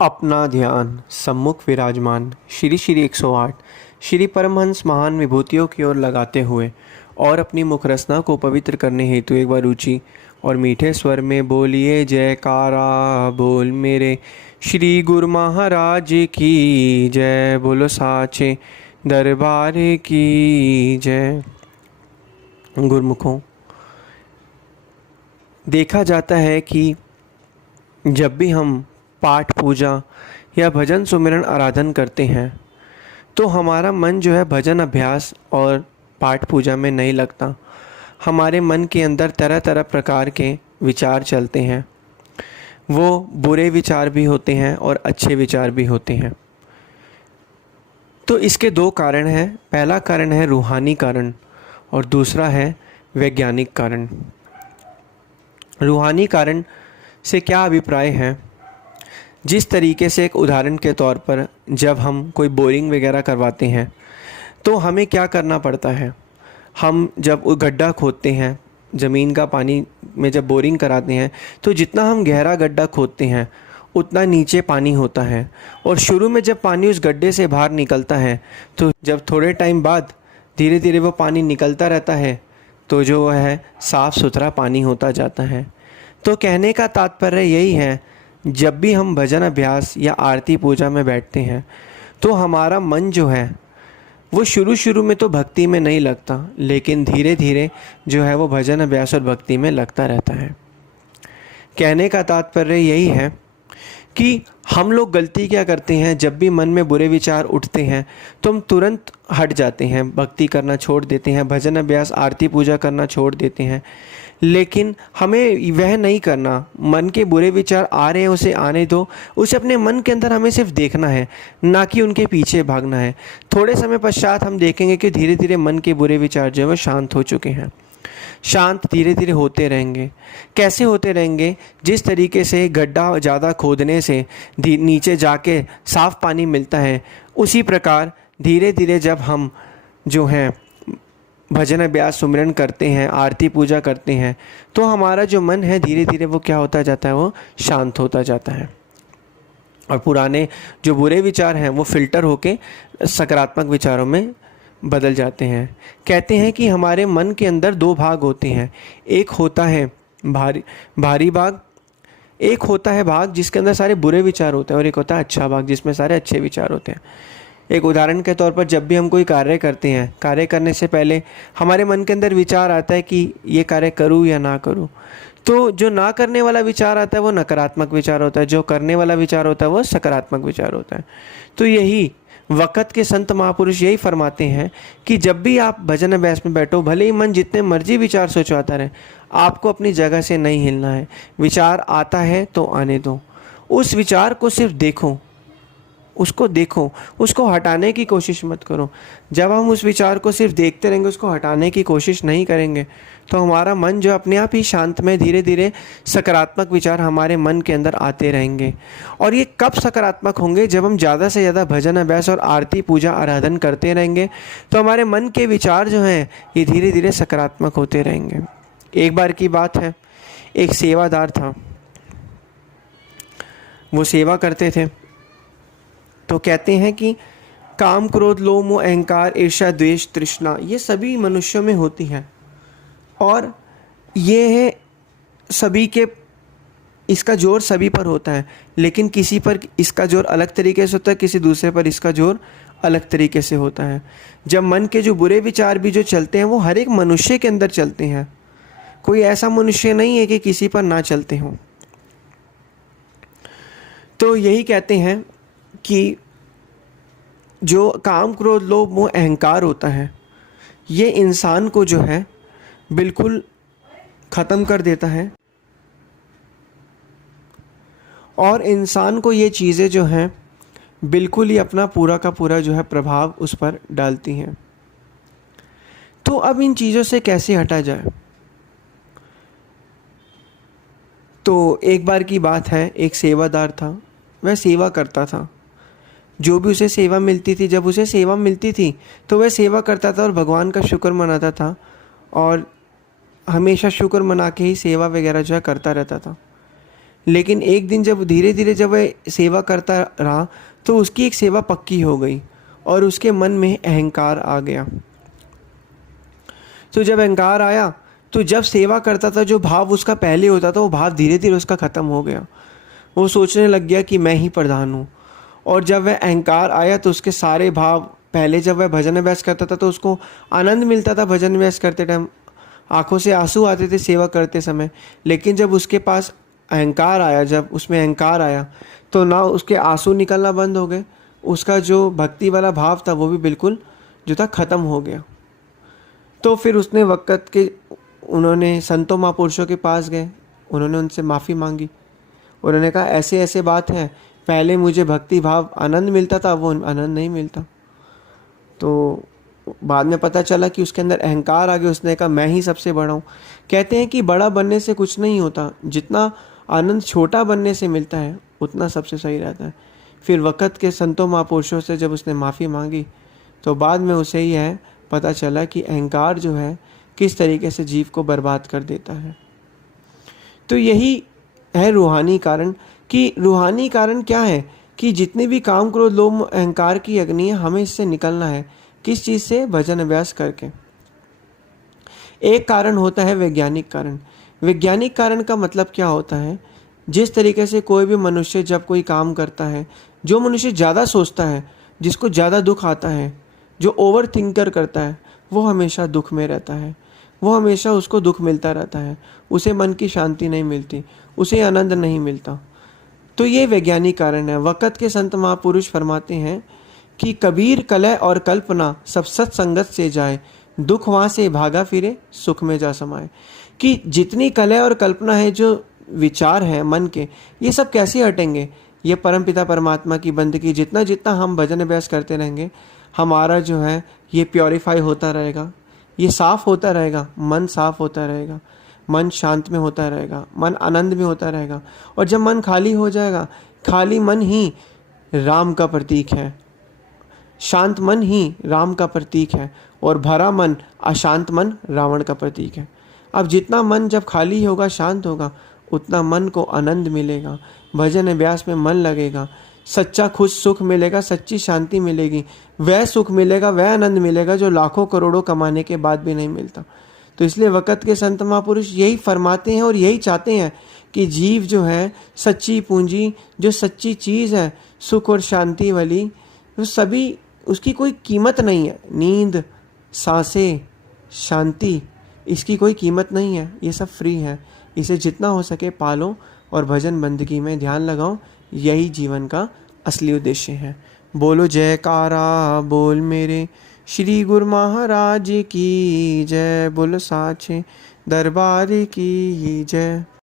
अपना ध्यान सम्मुख विराजमान श्री श्री 108 श्री परमहंस महान विभूतियों की ओर लगाते हुए और अपनी मुखरसना को पवित्र करने हेतु एक बार ऊंची और मीठे स्वर में बोलिए जयकारा बोल मेरे श्री गुरु महाराज की जय। बोलो साचे दरबार की जय। गुरुमुखों, देखा जाता है कि जब भी हम पाठ पूजा या भजन सुमिरन आराधन करते हैं तो हमारा मन जो है भजन अभ्यास और पाठ पूजा में नहीं लगता। हमारे मन के अंदर तरह तरह प्रकार के विचार चलते हैं। वो बुरे विचार भी होते हैं और अच्छे विचार भी होते हैं। तो इसके दो कारण हैं। पहला कारण है रूहानी कारण और दूसरा है वैज्ञानिक कारण। रूहानी कारण से क्या अभिप्राय है? जिस तरीके से, एक उदाहरण के तौर पर, जब हम कोई बोरिंग वगैरह करवाते हैं तो हमें क्या करना पड़ता है। हम जब गड्ढा खोदते हैं, ज़मीन का पानी में जब बोरिंग कराते हैं तो जितना हम गहरा गड्ढा खोदते हैं उतना नीचे पानी होता है। और शुरू में जब पानी उस गड्ढे से बाहर निकलता है तो जब थोड़े टाइम बाद धीरे धीरे वो पानी निकलता रहता है तो जो वह है साफ़ सुथरा पानी होता जाता है। तो कहने का तात्पर्य यही है, जब भी हम भजन अभ्यास या आरती पूजा में बैठते हैं तो हमारा मन जो है वो शुरू में तो भक्ति में नहीं लगता, लेकिन धीरे धीरे जो है वो भजन अभ्यास और भक्ति में लगता रहता है। कहने का तात्पर्य यही है कि हम लोग गलती क्या करते हैं, जब भी मन में बुरे विचार उठते हैं तो हम तुरंत हट जाते हैं, भक्ति करना छोड़ देते हैं, भजन अभ्यास आरती पूजा करना छोड़ देते हैं। लेकिन हमें वह नहीं करना। मन के बुरे विचार आ रहे हैं, उसे आने दो। उसे अपने मन के अंदर हमें सिर्फ देखना है, ना कि उनके पीछे भागना है। थोड़े समय पश्चात हम देखेंगे कि धीरे धीरे मन के बुरे विचार जो है वो शांत हो चुके हैं। शांत धीरे धीरे होते रहेंगे। कैसे होते रहेंगे? जिस तरीके से गड्ढा ज़्यादा खोदने से नीचे जाके साफ़ पानी मिलता है, उसी प्रकार धीरे धीरे जब हम जो हैं भजन अभ्यास सुमिरन करते हैं, आरती पूजा करते हैं, तो हमारा जो मन है धीरे धीरे वो क्या होता जाता है, वो शांत होता जाता है। और पुराने जो बुरे विचार हैं वो फिल्टर होके सकारात्मक विचारों में बदल जाते हैं। कहते हैं कि हमारे मन के अंदर दो भाग होते हैं। एक होता है भारी भाग, एक होता है भाग जिसके अंदर सारे बुरे विचार होते हैं, और एक होता है अच्छा भाग जिसमें सारे अच्छे विचार होते हैं। एक उदाहरण के तौर पर, जब भी हम कोई कार्य करते हैं, कार्य करने से पहले हमारे मन के अंदर विचार आता है कि ये कार्य करूँ या ना करूँ। तो जो ना करने वाला विचार आता है वो नकारात्मक विचार होता है, जो करने वाला विचार होता है वो सकारात्मक विचार होता है। तो यही वक़्त के संत महापुरुष यही फरमाते हैं कि जब भी आप भजन अभ्यास में बैठो, भले ही मन जितने मर्जी विचार सोचवाता रहे, आपको अपनी जगह से नहीं हिलना है। विचार आता है तो आने दो, उस विचार को सिर्फ देखो, उसको देखो, उसको हटाने की कोशिश मत करो। जब हम उस विचार को सिर्फ देखते रहेंगे, उसको हटाने की कोशिश नहीं करेंगे, तो हमारा मन जो अपने आप ही शांत में धीरे धीरे सकारात्मक विचार हमारे मन के अंदर आते रहेंगे। और ये कब सकारात्मक होंगे? जब हम ज़्यादा से ज़्यादा भजन अभ्यास और आरती पूजा आराधन करते रहेंगे तो हमारे मन के विचार जो हैं ये धीरे धीरे सकारात्मक होते रहेंगे। एक बार की बात है, एक सेवादार था, वो सेवा करते थे। तो कहते हैं कि काम, क्रोध, लोभ, मोह, अहंकार, ईर्ष्या, द्वेष, तृष्णा, ये सभी मनुष्यों में होती हैं। और ये है सभी के, इसका जोर सभी पर होता है, लेकिन किसी पर इसका जोर अलग तरीके से होता है, किसी दूसरे पर इसका जोर अलग तरीके से होता है। जब मन के जो बुरे विचार भी जो चलते हैं वो हर एक मनुष्य के अंदर चलते हैं। कोई ऐसा मनुष्य नहीं है कि किसी पर ना चलते हों। तो यही कहते हैं कि जो काम, क्रोध, लोभ, मोह, अहंकार होता है, ये इंसान को जो है बिल्कुल ख़त्म कर देता है। और इंसान को ये चीज़ें जो हैं बिल्कुल ही अपना पूरा का पूरा जो है प्रभाव उस पर डालती हैं। तो अब इन चीज़ों से कैसे हटा जाए? तो एक बार की बात है, एक सेवादार था, वह सेवा करता था। जो भी उसे सेवा मिलती थी, जब उसे सेवा मिलती थी तो वह सेवा करता था और भगवान का शुक्र मनाता था, और हमेशा शुक्र मना के ही सेवा वगैरह जो है करता रहता था। लेकिन एक दिन जब धीरे धीरे जब वह सेवा करता रहा तो उसकी एक सेवा पक्की हो गई और उसके मन में अहंकार आ गया। तो जब अहंकार आया तो जब सेवा करता था जो भाव उसका पहले होता था वो भाव धीरे धीरे उसका ख़त्म हो गया। वो सोचने लग गया कि मैं ही प्रधान हूँ। और जब वह अहंकार आया तो उसके सारे भाव, पहले जब वह भजन अभ्यास करता था तो उसको आनंद मिलता था भजन अभ्यास करते टाइम, आंखों से आंसू आते थे सेवा करते समय। लेकिन जब उसके पास अहंकार आया, जब उसमें अहंकार आया तो ना उसके आंसू निकलना बंद हो गए, उसका जो भक्ति वाला भाव था वो भी बिल्कुल जो था ख़त्म हो गया। तो फिर उसने वक़्त के उन्होंने संतों महापुरुषों के पास गए, उन्होंने उनसे माफ़ी मांगी। उन्होंने कहा ऐसे ऐसे बात है, पहले मुझे भक्ति भाव आनंद मिलता था, वो आनंद नहीं मिलता। तो बाद में पता चला कि उसके अंदर अहंकार आ गया। उसने कहा मैं ही सबसे बड़ा हूँ। कहते हैं कि बड़ा बनने से कुछ नहीं होता, जितना आनंद छोटा बनने से मिलता है उतना सबसे सही रहता है। फिर वक़्त के संतों महापुरुषों से जब उसने माफ़ी मांगी तो बाद में उसे यह पता चला कि अहंकार जो है किस तरीके से जीव को बर्बाद कर देता है। तो यही है रूहानी कारण। कि रूहानी कारण क्या है कि जितने भी काम क्रोध लोभ अहंकार की अग्नि है, हमें इससे निकलना है। किस चीज़ से? भजन अभ्यास करके। एक कारण होता है वैज्ञानिक कारण। वैज्ञानिक कारण का मतलब क्या होता है? जिस तरीके से कोई भी मनुष्य जब कोई काम करता है, जो मनुष्य ज़्यादा सोचता है, जिसको ज़्यादा दुख आता है, जो ओवर थिंकर करता है, वो हमेशा दुख में रहता है। वो हमेशा उसको दुख मिलता रहता है, उसे मन की शांति नहीं मिलती, उसे आनंद नहीं मिलता। तो ये वैज्ञानिक कारण है। वक़्त के संत महापुरुष फरमाते हैं कि कबीर कलह और कल्पना सब सत्संगत से जाए, दुख वहाँ से भागा फिरे, सुख में जा समाए। कि जितनी कलह और कल्पना है, जो विचार हैं मन के, ये सब कैसे हटेंगे? ये परमपिता परमात्मा की बंदगी जितना जितना हम भजन अभ्यास करते रहेंगे, हमारा जो है ये प्योरीफाई होता रहेगा, ये साफ होता रहेगा, मन साफ होता रहेगा, मन शांत में होता रहेगा, मन आनंद में होता रहेगा। और जब मन खाली हो जाएगा, खाली मन ही राम का प्रतीक है, शांत मन ही राम का प्रतीक है, और भरा मन, अशांत मन रावण का प्रतीक है। अब जितना मन जब खाली होगा, शांत होगा, उतना मन को आनंद मिलेगा, भजन अभ्यास में मन लगेगा, सच्चा खुश सुख मिलेगा, सच्ची शांति मिलेगी, वह सुख मिलेगा, वह आनंद मिलेगा जो लाखों करोड़ों कमाने के बाद भी नहीं मिलता। तो इसलिए वक़्त के संत महापुरुष यही फरमाते हैं और यही चाहते हैं कि जीव जो है सच्ची पूंजी, जो सच्ची चीज़ है सुख और शांति वाली, वो सभी, उसकी कोई कीमत नहीं है। नींद, सांसें, शांति, इसकी कोई कीमत नहीं है, ये सब फ्री है। इसे जितना हो सके पालो और भजन बंदगी में ध्यान लगाओ, यही जीवन का असली उद्देश्य है। बोलो जयकारा बोल मेरे श्री गुरु महाराज की जय, बोलो साचे दरबार की जय।